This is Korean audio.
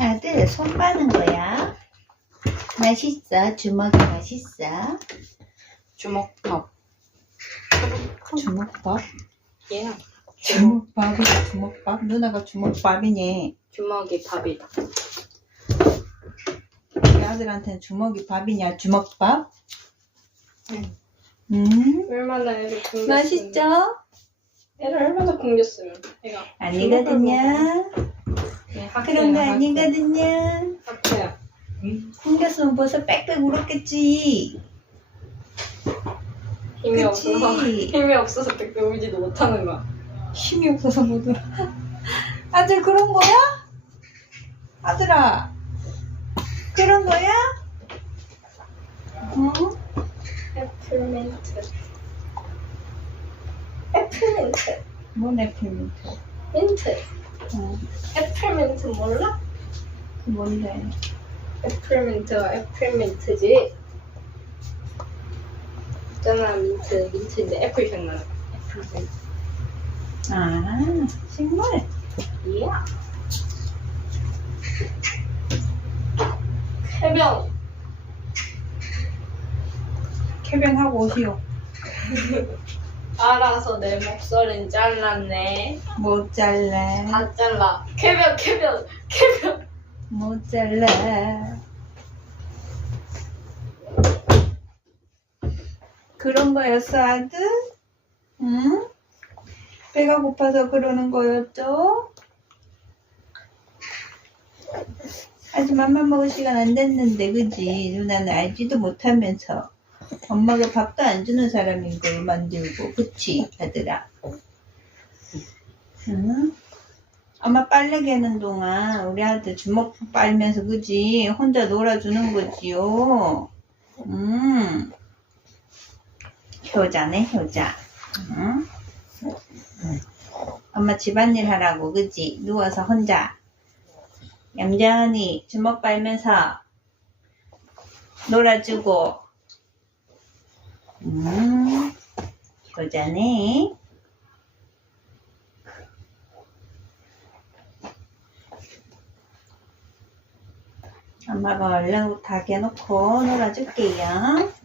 아들 손 빠는 거야. 맛있어. 주먹이 맛있어. 주먹밥. 주먹밥? 예. 주먹밥이 주먹밥? 누나가 주먹밥이니. 주먹이 밥이다. 우리 아들한테는 주먹이 밥이냐? 주먹밥? 응. 음. 얼마나 애를 굶겼으면. 맛있죠? 애를 얼마나 굶겼으면. 애가. 아니거든요. 네, 그런 거 아니거든요. 학교야. 굶겼으면 벌써 빽빽 울었겠지. 힘이 그치. 없어서. 힘이 없어서 그렇게 울지도 못하는 거야. 힘이 없어서 못 울어. 아들 그런 거야? 아들아. 그런 거야? 어? 애플민트. 애플민트. 뭔 애플민트? 민트. 어, 애플민트 몰라? 그 뭔데? 애플민트가 애플민트지. 있잖아 민트 민트인데 애플 향 나는 거. 애플민트. 아, 식물. 이야. 해변. 캐변하고 오시오. 알아서 내 목소리는 잘랐네. 못 잘라. 다 잘라. 캐변 캐변 캐변. 못 잘라. 그런 거였어, 아들? 응? 배가 고파서 그러는 거였죠? 아직 맘만 먹을 시간 안 됐는데, 그지? 누나는 알지도 못하면서 엄마가 밥도 안 주는 사람인 걸 만들고, 그치, 아들아? 응? 엄마 빨래 개는 동안 우리 아들 주먹 빨면서 그지 혼자 놀아주는 거지요. 음. 효자네 효자. 응? 엄마 집안일 하라고 그지 누워서 혼자 얌전히 주먹 빨면서 놀아주고. 음. 효자네. 엄마가 얼른 다 개놓고 놀아줄게요.